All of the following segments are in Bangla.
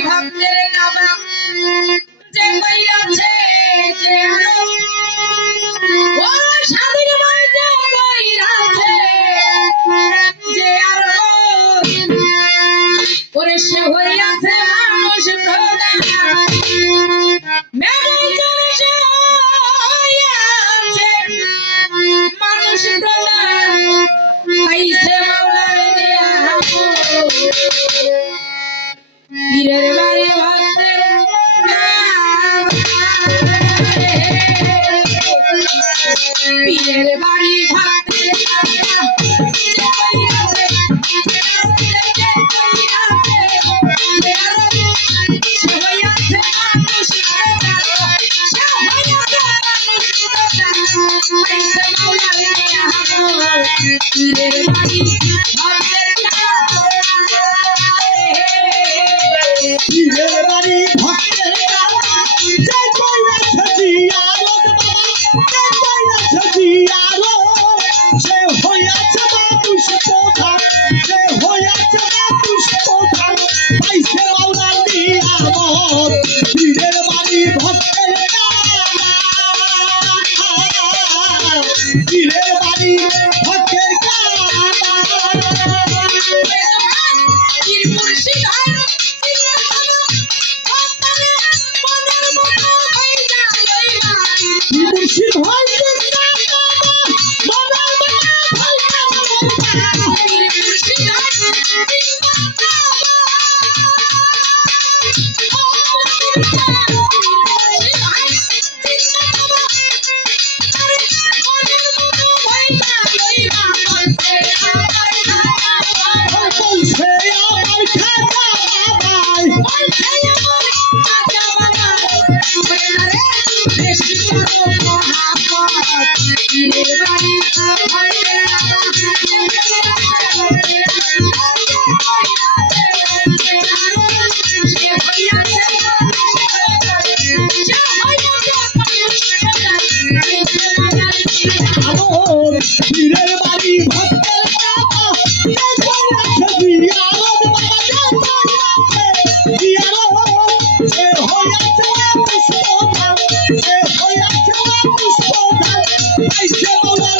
ভক্তের কাবা যে কইরাছে যে আরো ও স্বাধীন ভাই যে কইরাছে যে আরো ওরে সে হইয়াছে মানুষ প্রধান মেমন জনে সে হইয়াছে মানুষ প্রধান পাইছে মাওলার দেয়া পীরের বাড়ি ভক্তের পীরের বাড়ি ভক্তের পীরের বাড়ি ভক্তের পীরের বাড়ি ভক্তের যে কইরাছে জিয়ারত বাবা যে কইরাছে জিয়ারত সে হইয়াছে মানুষ প্রধান সে হইয়াছে মানুষ প্রধান পাইছে মাওলার নিয়ামত পীরের বাড়ি ভক্তের পীরের বাড়ি ভক্তের পীর মুর্শিদ হয় মুর্শিদ হয় পীরের বাড়ি ভক্তের সে হইয়াছে মানুষ প্রধান সে হইয়াছে মানুষ প্রধান পাইছে মাওলার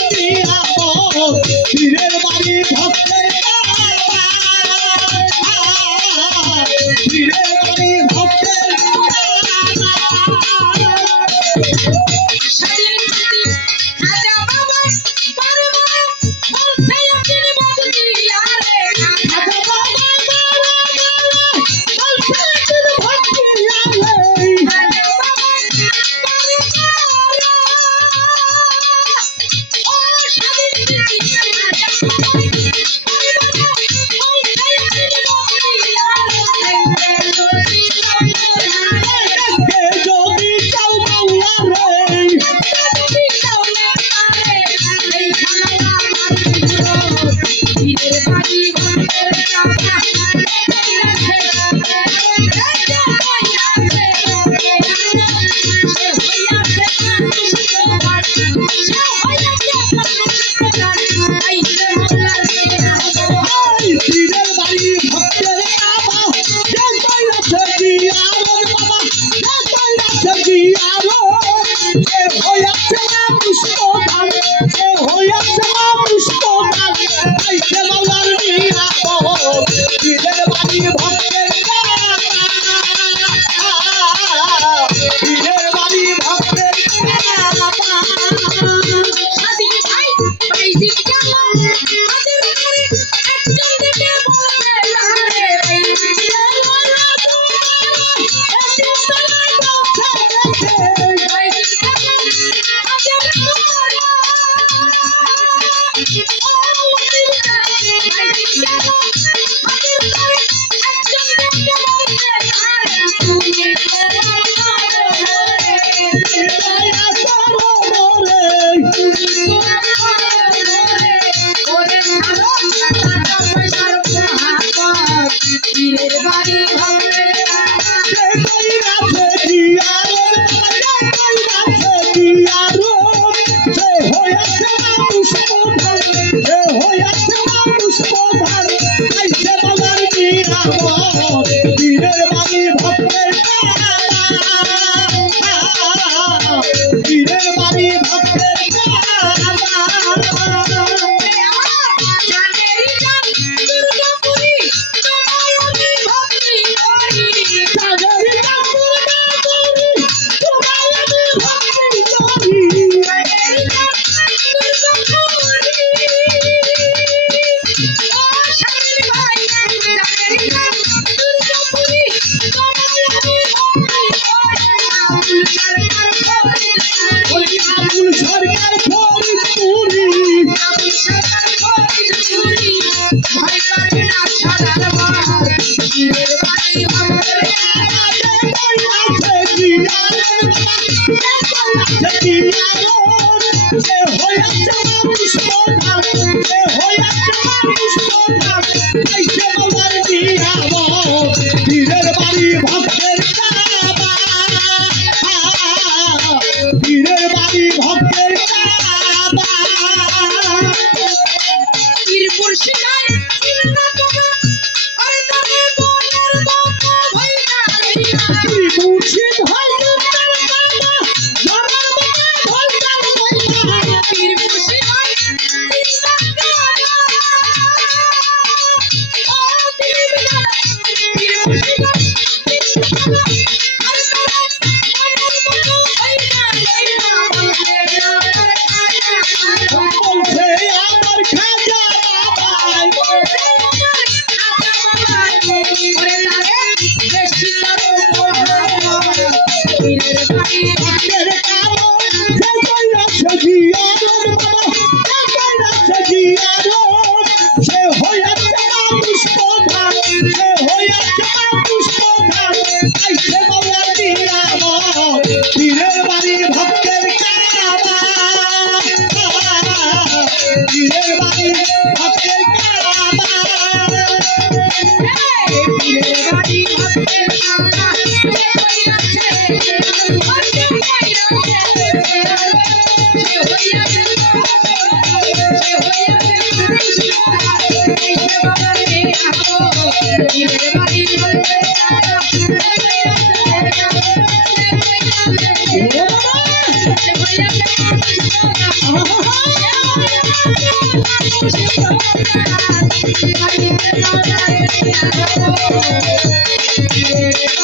বলছে আমার খাজা বাবাই ভক্তের কারণ সে কইরাছে জিয়ারত বাবা সে কইরাছে জিয়ারত সে হইয়াছে মানুষ প্রধান সে হইয়াছে মানুষ প্রধান আইছে মাওলা নিয়ামত পীরের বাড়ি ভক্তের কাবা পীরের বাড়ি ভক্তের কাবা Thank you.